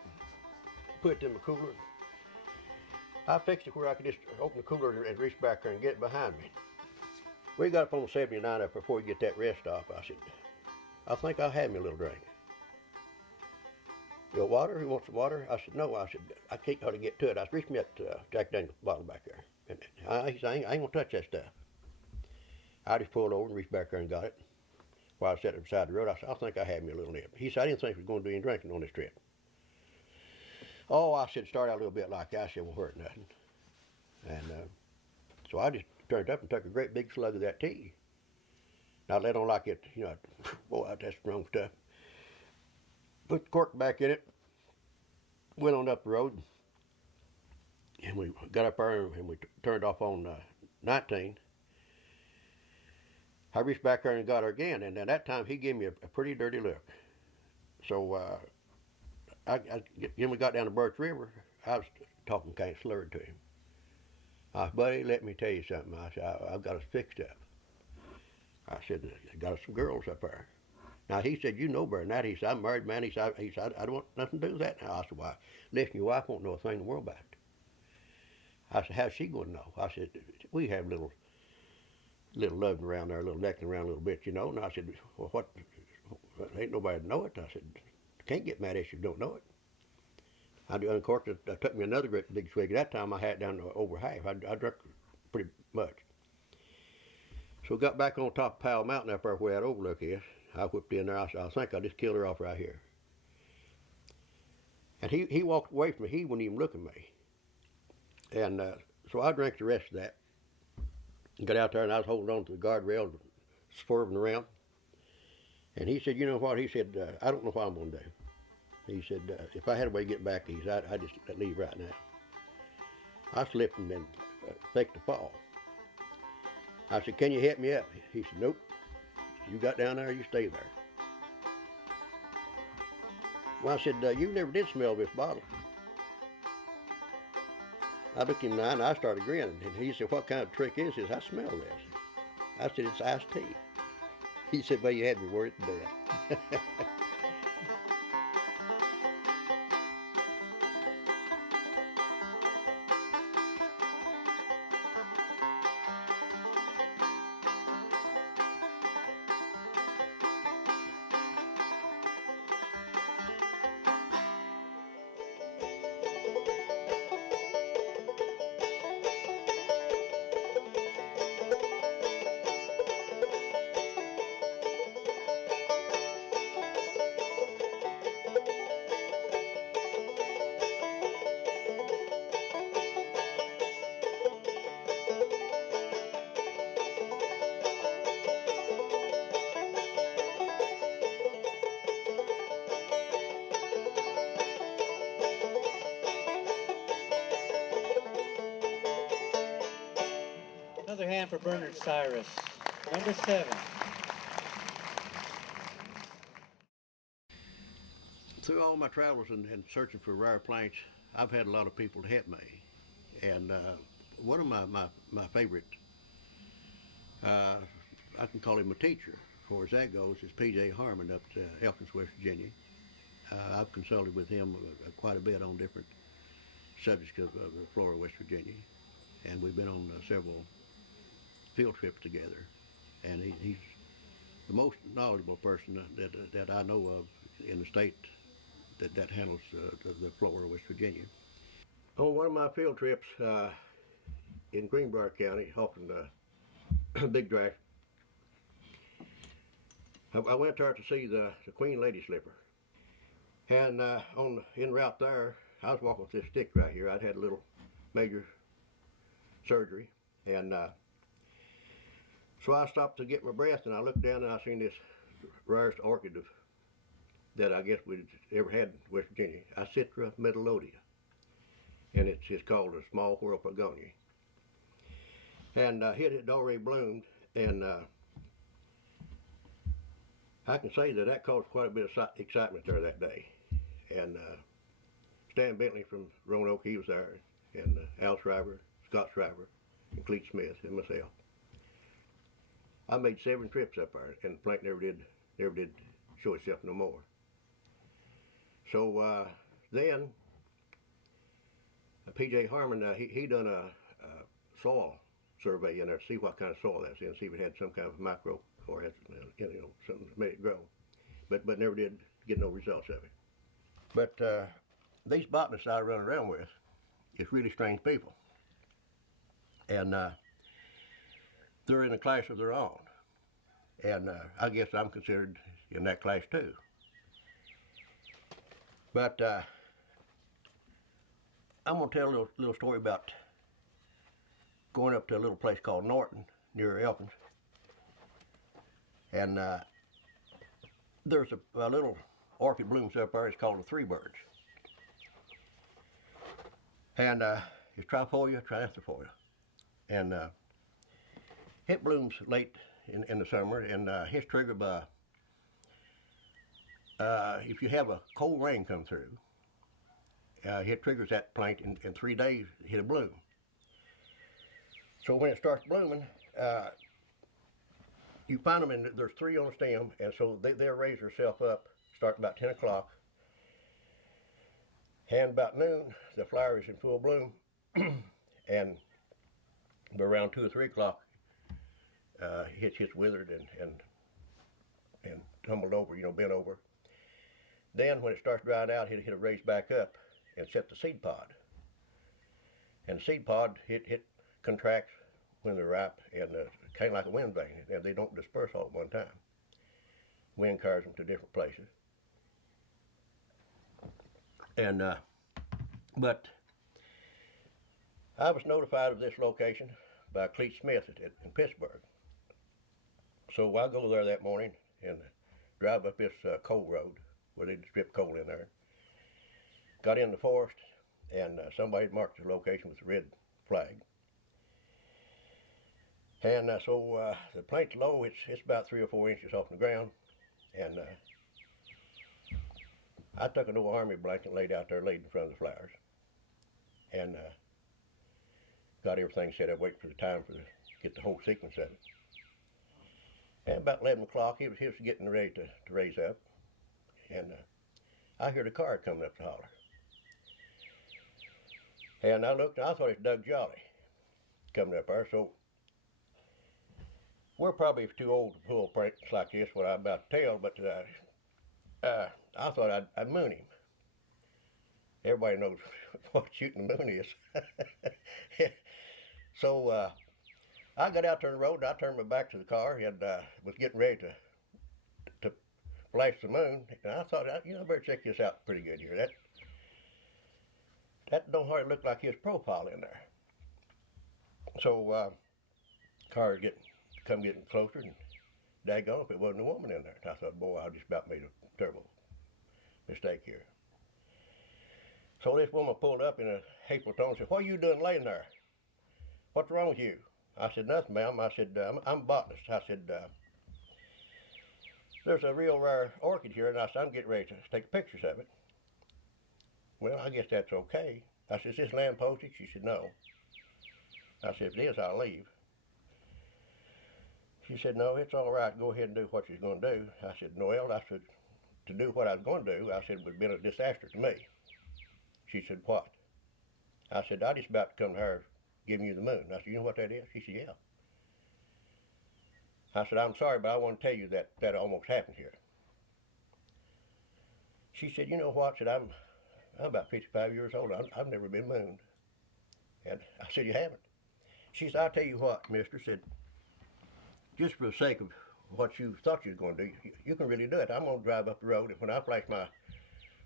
put it in the cooler. I fixed it where I could just open the cooler and reach back there and get it behind me. We got up on 79 up before we get that rest stop. I said, I think I'll have me a little drink. You want water? You want some water? I said, no. I said, I can't hardly get to it. I said, reach me that Jack Daniels bottle back there. And he said, I ain't going to touch that stuff. I just pulled over and reached back there and got it. While I was sitting beside the road, I said, I think I had me a little nip. He said, I didn't think we were going to do any drinking on this trip. Oh, I said, start out a little bit like that. I said, won't hurt nothing. And so I just turned up and took a great big slug of that tea. I let on like it, you know, boy, that's strong stuff. Put the cork back in it, went on up the road, and we got up there and we turned off on 19. I reached back there and got her again, and at that time he gave me a pretty dirty look. So when we got down to Birch River, I was talking kind of slurred to him. I said, buddy, let me tell you something. I said, I've got us fixed up. I said, I got us some girls up there. Now, he said, you know better than that. He said, I'm a married man. He said, I don't want nothing to do with that now. I said, why? Listen, your wife won't know a thing in the world about it. I said, how's she going to know? I said, we have little loving around there, a little necking around a little bit, you know. And I said, well, what? Ain't nobody to know it. I said, can't get mad if you don't know it. And of course, it took me another great big swig. At that time, I had it down to over half. I drank pretty much. So we got back on top of Powell Mountain up there where that overlook is. I whipped in there. I said, I think I just killed her off right here. And he walked away from me. He wouldn't even look at me. And so I drank the rest of that. Got out there and I was holding on to the guardrail, swerving around. And he said, you know what? He said, I don't know what I'm going to do. He said, if I had a way to get back to you, I'd just leave right now. I slipped and then faked a fall. I said, can you help me up? He said, nope. You got down there, you stay there. Well, I said, you never did smell this bottle. I looked him in the eye and I started grinning. And he said, what kind of trick is this? I smell this. I said, it's iced tea. He said, well, you had me worried to death. hand for Bernard Cyrus. Number 7. Through all my travels and searching for rare plants, I've had a lot of people to help me. And one of my favorite, I can call him a teacher, as far as that goes, is P.J. Harmon up to Elkins, West Virginia. I've consulted with him quite a bit on different subjects of the flora of West Virginia. And we've been on several field trips together. And he's the most knowledgeable person that I know of in the state that handles the flora of West Virginia. On one of my field trips in Greenbrier County, helping Big Draft, I went there to see the Queen Lady Slipper. And en route there, I was walking with this stick right here. I'd had a little major surgery, and so I stopped to get my breath, and I looked down and I seen this rarest orchid that I guess we'd ever had in West Virginia, Icitra metallodia, and it's called a small whorl begonia. And it had already bloomed, and I can say that caused quite a bit of excitement there that day. And Stan Bentley from Roanoke, he was there, and Al Shriver, Scott Shriver, and Cleet Smith, and myself. I made 7 trips up there, and the plant never did show itself no more. So then P.J. Harmon, he done a soil survey in there to see what kind of soil that's in, see if it had some kind of micro or had something that made it grow, but never did get no results of it. But these botanists I run around with is really strange people, and they're in a class of their own, and I guess I'm considered in that class too. But I'm going to tell a little story about going up to a little place called Norton near Elkins. And there's a little orchid blooms up there. It's called the Three Birds. And it's Trifolia trianthofolia. And it blooms late in the summer, and it's triggered by if you have a cold rain come through, it triggers that plant in 3 days, hit a bloom. So when it starts blooming, you find them, and there's 3 on the stem, and so they'll raise themselves up, start about 10 o'clock. And about noon, the flower is in full bloom, and around 2 or 3 o'clock, it's withered and tumbled over, bent over. Then when it starts drying out, it'll raise back up and set the seed pod. And the seed pod, it contracts when they're ripe, and kind of like a wind vane, and they don't disperse all at one time. Wind carries them to different places. And but I was notified of this location by Cleet Smith in Pittsburgh. So I go there that morning and drive up this coal road where they strip coal in there. Got in the forest, and somebody had marked the location with a red flag. And so the plant's low. It's about 3 or 4 inches off the ground, and I took an old army blanket, laid out there, laid in front of the flowers, and got everything set up, waiting for the time get the whole sequence of it. And about 11 o'clock, he was getting ready to raise up, and I heard a car coming up the holler. And I looked, and I thought it was Doug Jolly coming up there. So we're probably too old to pull pranks like this, what I'm about to tell, but I thought I'd moon him. Everybody knows what shooting the moon is. So I got out there on the road, and I turned my back to the car, and was getting ready to flash the moon. And I thought, I better check this out pretty good here. That don't hardly look like his profile in there. So car getting closer, and daggone if it wasn't a woman in there. And I thought, boy, I just about made a terrible mistake here. So this woman pulled up in a hateful tone and said, "What are you doing laying there? What's wrong with you?" I said, nothing, ma'am. I said, I'm a botanist. I said, there's a real rare orchid here, and I said, I'm getting ready to take pictures of it. Well, I guess that's okay. I said, is this land posted? She said, no. I said, if it is, I'll leave. She said, no, it's all right. Go ahead and do what you're going to do. I said, Noel, I said, to do what I was going to do, I said, would have been a disaster to me. She said, what? I said, I just about to come to her giving you the moon. I said, you know what that is? She said, yeah. I said, I'm sorry, but I want to tell you that that almost happened here. She said, you know what? I said, I'm about 55 years old. I've never been mooned. And I said, you haven't? She said, I'll tell you what, mister, said, just for the sake of what you thought you was going to do, you can really do it. I'm going to drive up the road, and when I flash my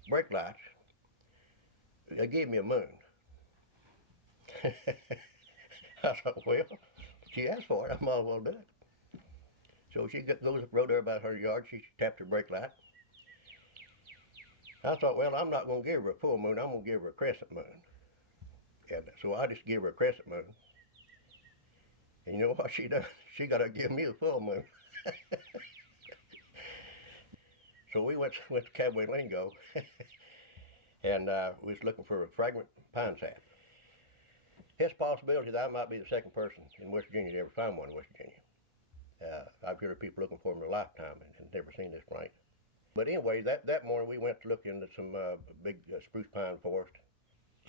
brake lights, they gave me a moon. I thought, well, she asked for it. I might as well do it. So she goes up the road there about 100 yards. She tapped her brake light. I thought, well, I'm not going to give her a full moon. I'm going to give her a crescent moon. And so I just gave her a crescent moon. And you know what she done? She got to give me a full moon. So we went to Cowboy Lingo, and we was looking for a fragrant pine sap. It's a possibility that I might be the second person in West Virginia to ever find one in West Virginia. I've heard of people looking for them in a lifetime and never seen this plant. But anyway, that morning we went to look into some big spruce pine forest.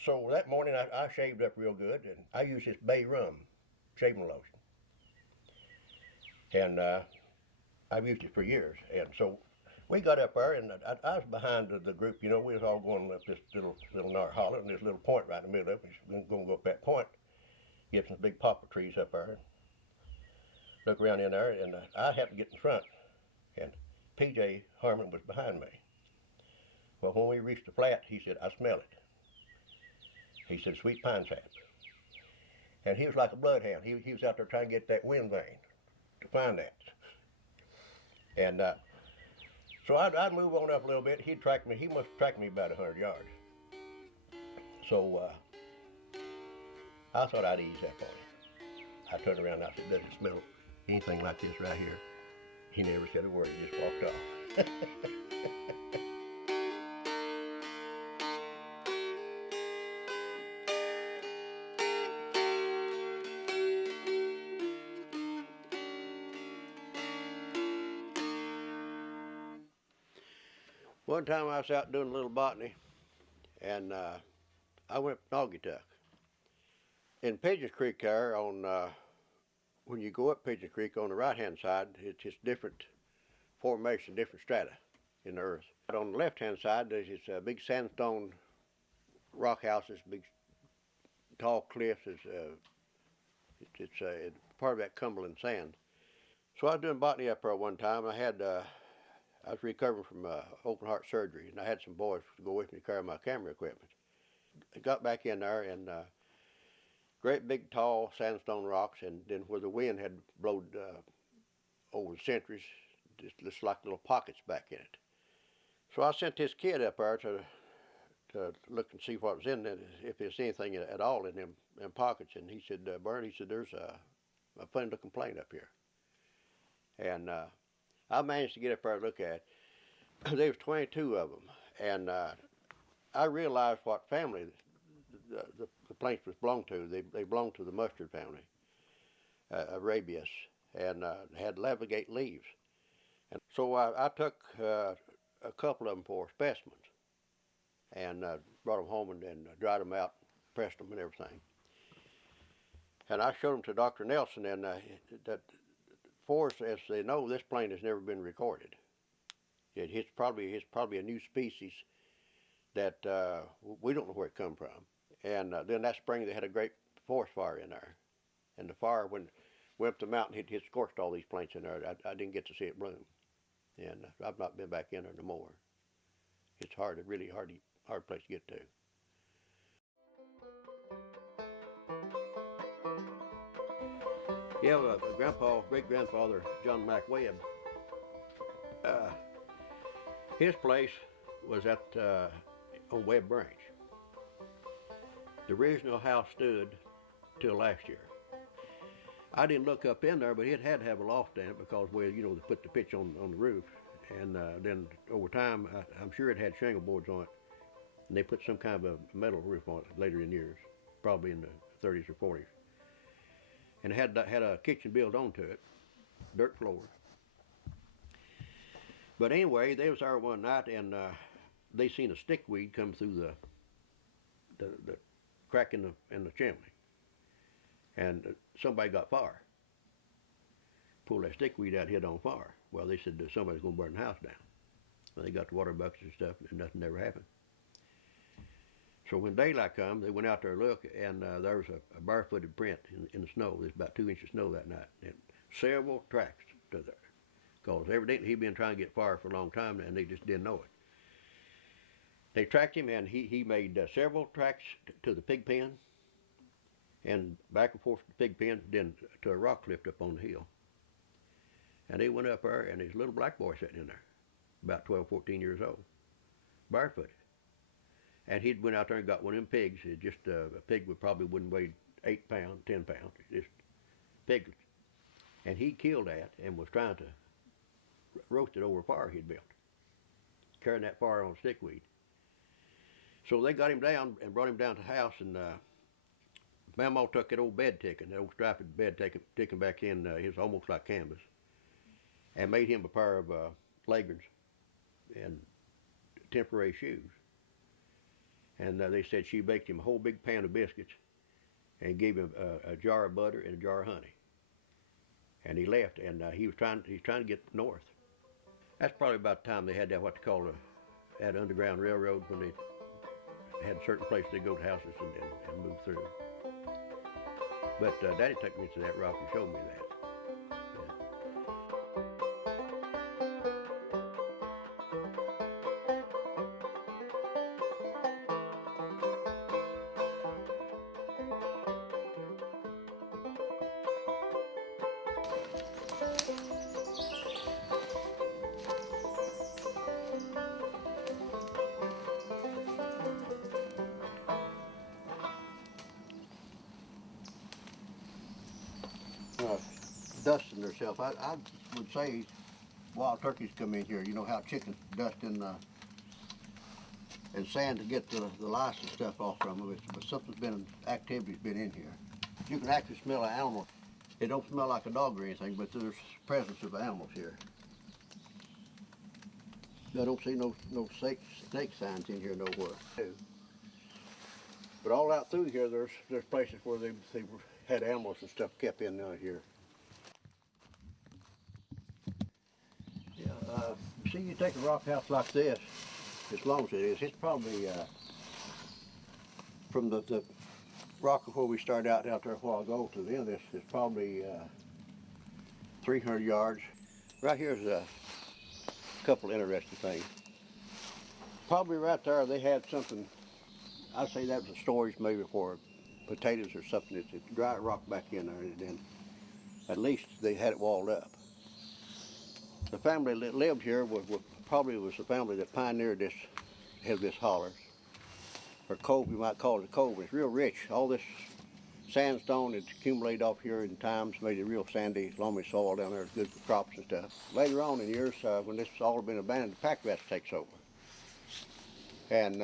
So that morning I shaved up real good, and I used this bay rum shaving lotion. And I've used it for years. And so we got up there, and I was behind the group. You know, we was all going up this little narrow hollow, and there's a little point right in the middle of it. We're going to go up that point, get some big poplar trees up there, and look around in there, and I happened to get in front, and P.J. Harmon was behind me. Well, when we reached the flat, he said, I smell it. He said, sweet pine sap. And he was like a bloodhound. He was out there trying to get that wind vein to find that. And so I'd move on up a little bit. He'd track me. He must have tracked me about 100 yards. So I thought I'd ease up on him. I turned around and I said, does it smell anything like this right here? He never said a word. He just walked off. One time I was out doing a little botany, and I went to Naugatuck. In Pigeons Creek there, on when you go up Pigeon Creek on the right-hand side, it's just different formation, different strata in the earth. But on the left-hand side, there's this big sandstone rock houses, big tall cliffs. It's part of that Cumberland sand. So I was doing botany up there one time. I was recovering from open heart surgery, and I had some boys to go with me to carry my camera equipment. I got back in there, and great big tall sandstone rocks, and then where the wind had blown over the centuries, just like little pockets back in it. So I sent this kid up there to look and see what was in it, if there's anything at all in them pockets. And he said, Bern, he said, there's a funny looking plane up here. And I managed to get up there and look at it. There was 22 of them, and I realized what family the plants was belonged to. They belonged to the mustard family, Arabius, and had lavigate leaves. And so I took a couple of them for specimens, and brought them home and dried them out, pressed them and everything. And I showed them to Dr. Nelson, and that for us, as they know, this plant has never been recorded. It's probably a new species that we don't know where it come from. And then that spring they had a great forest fire in there, and the fire when went up the mountain, it scorched all these plants in there. I didn't get to see it bloom, and I've not been back in there no more. It's hard, a really hard place to get to. Yeah, great-grandfather, John Mack Webb, his place was at on Webb Branch. The original house stood till last year. I didn't look up in there, but it had to have a loft in it because, well, you know, they put the pitch on the roof. And then over time, I'm sure it had shingle boards on it. And they put some kind of a metal roof on it later in years, probably in the 30s or 40s. And it had a kitchen built onto it, dirt floor. But anyway, they was there one night, and they seen a stickweed come through the crack in the chimney. And somebody got fire. Pulled that stickweed out, hit on fire. Well, they said somebody's going to burn the house down. Well, they got the water buckets and stuff, and nothing ever happened. So when daylight come, they went out there to look, and there was a barefooted print in the snow. There's about 2 inches of snow that night, and several tracks to there. Because evidently he'd been trying to get fire for a long time, and they just didn't know it. They tracked him, and he made several tracks to the pig pen, and back and forth to the pig pen, then to a rock cliff up on the hill. And they went up there, and there's a little black boy sitting in there, about 12, 14 years old, barefooted. And he'd went out there and got one of them pigs. It just a pig wouldn't weigh 8 pounds, 10 pounds, just piglets. And he killed that and was trying to roast it over a fire he'd built, carrying that fire on stickweed. So they got him down and brought him down to the house, and Mama took that old bed ticking, that old striped bed ticking back in. It was almost like canvas, and made him a pair of leggings and temporary shoes. And they said she baked him a whole big pan of biscuits and gave him a jar of butter and a jar of honey. And he left, and he's trying to get north. That's probably about the time they had that, what they call that underground railroad, when they had certain places they go to houses and move through. But Daddy took me to that rock and showed me that. Dusting themselves. I would say wild turkeys come in here. You know how chickens dust in and sand to get the lice and stuff off from them. But activity's been in here. You can actually smell an animal. It don't smell like a dog or anything, but there's presence of animals here. I don't see no snake signs in here nowhere. But all out through here, there's places where they had animals and stuff kept in here. See, you take a rock house like this, as long as it is, it's probably from the rock where we started out there a while ago to the end of this, it's probably 300 yards. Right here's a couple interesting things. Probably right there they had something, I'd say that was a storage maybe for potatoes or something. It's dry rock back in there, and then at least they had it walled up. The family that lived here probably was the family that pioneered this holler, or cove, you might call it a cove. It's real rich. All this sandstone that's accumulated off here in times made it real sandy, loamy soil down there. It's good for crops and stuff. Later on in years, when this has all been abandoned, the pack rats takes over. And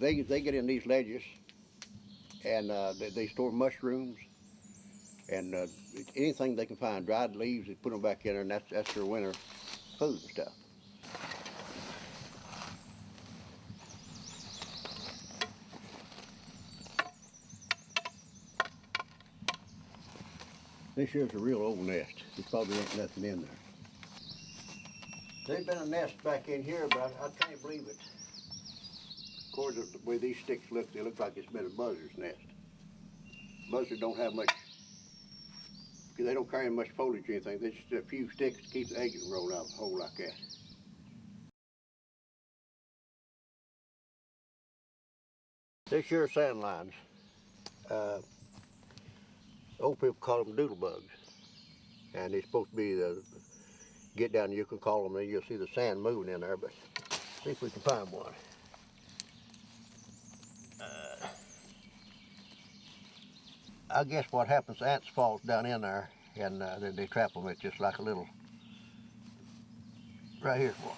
they get in these ledges, and they store mushrooms, and anything they can find, dried leaves, they put them back in there, and that's their winter food and stuff. This here's a real old nest. There probably ain't nothing in there. There's been a nest back in here, but I can't believe it. Of course, the way these sticks look, they look like it's been a buzzard's nest. Buzzards don't have much, because they don't carry much foliage or anything. There's just a few sticks to keep the eggs from rolling out of a hole like that. They're sure sand lines. Old people call them doodle bugs. And they're supposed to be get down, you can call them, and you'll see the sand moving in there, but see if we can find one. I guess what happens, ants falls down in there, and they trap them. It's just like a little, right here's one.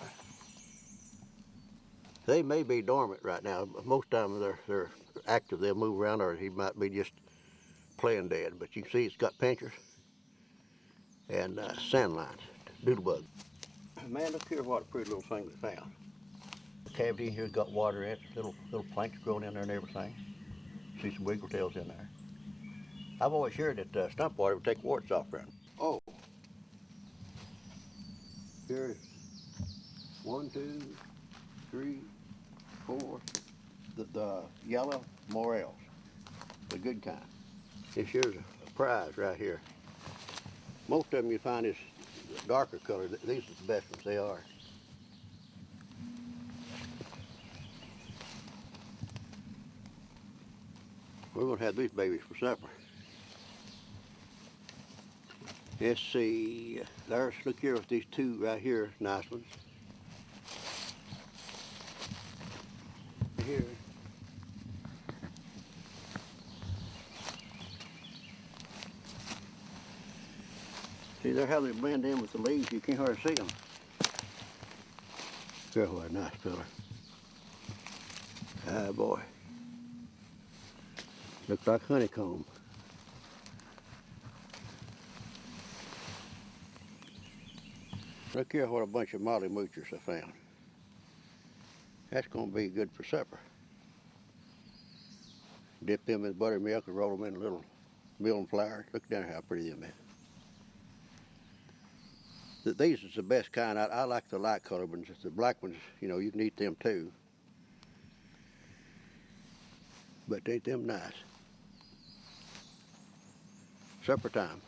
They may be dormant right now. Most times they're active. They'll move around, or he might be just playing dead. But you can see it's got pinchers and sand lines, doodlebug. Man, look here, what a pretty little thing we found. The cavity in here's got water in it, little planks growing in there and everything. See some wiggle tails in there. I've always heard that stump water would take warts off around. Oh, here's 1, 2, 3, 4. The yellow morels, the good kind. This here's a prize right here. Most of them you find is darker color. These are the best ones, they are. We're gonna have these babies for supper. Let's see, there's, look here with these two right here, nice ones. Here. See there how they blend in with the leaves, you can't hardly see them. Here, what a nice fella. Ah, boy. Looks like honeycomb. Look here what a bunch of molly moochers I found. That's going to be good for supper. Dip them in buttermilk and roll them in a little milling flour. Look down how pretty them is. These is the best kind. I like the light colored ones. The black ones, you know, you can eat them too. But ain't them nice. Supper time.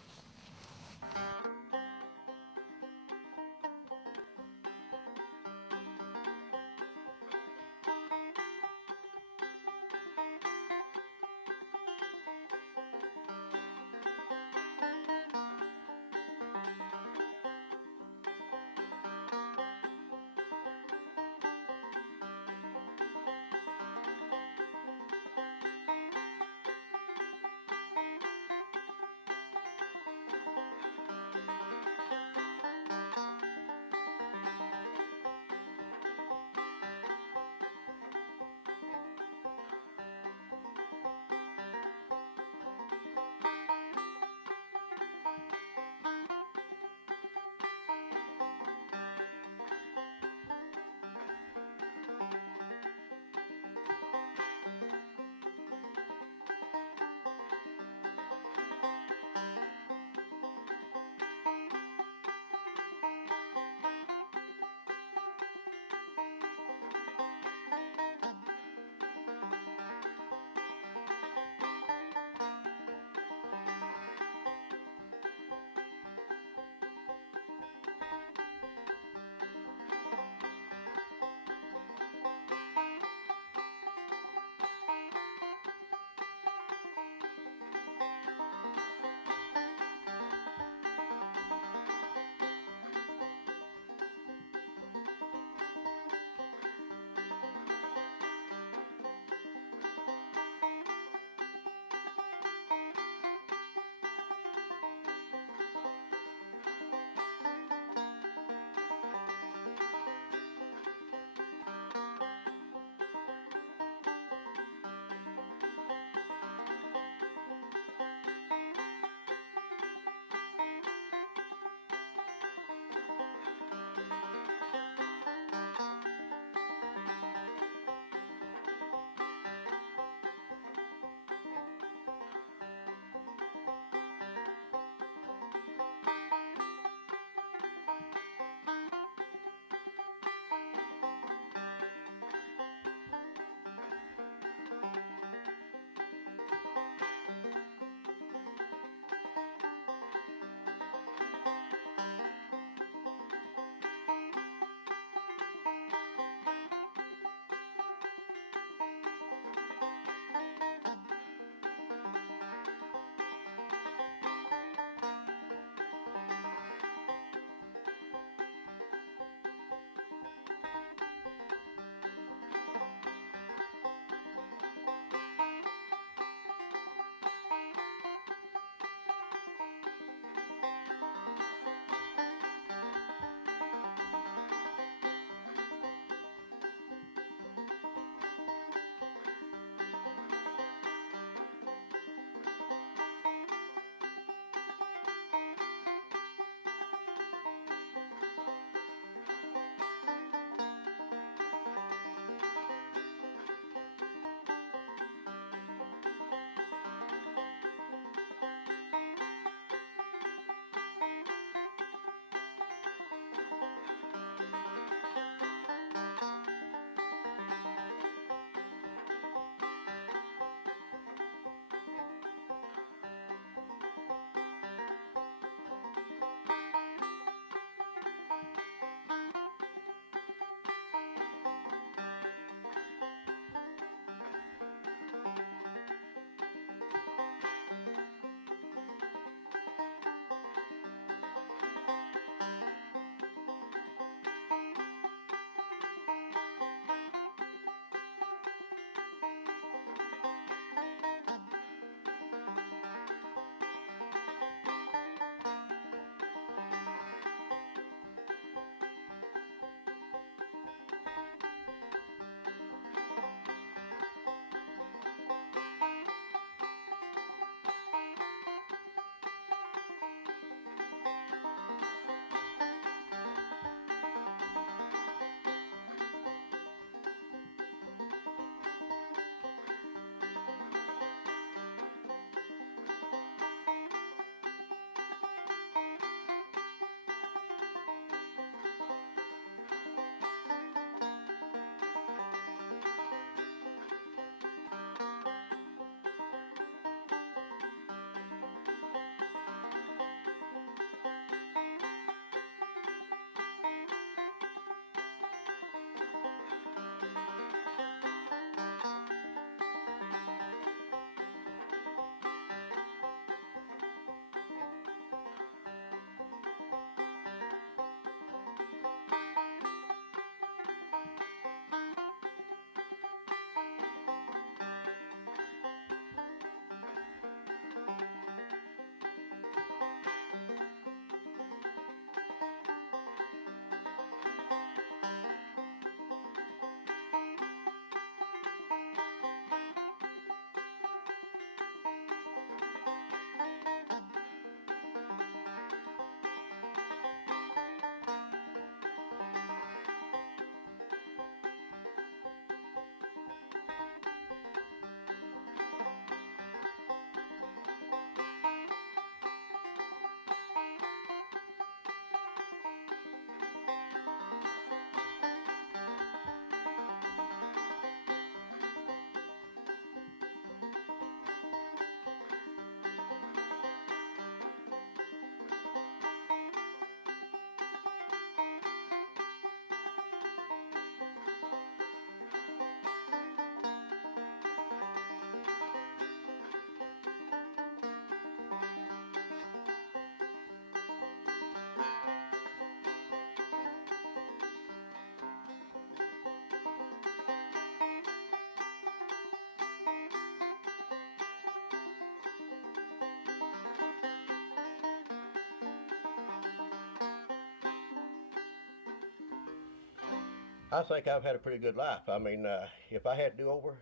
I think I've had a pretty good life. I mean, if I had to do over,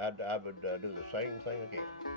I would do the same thing again.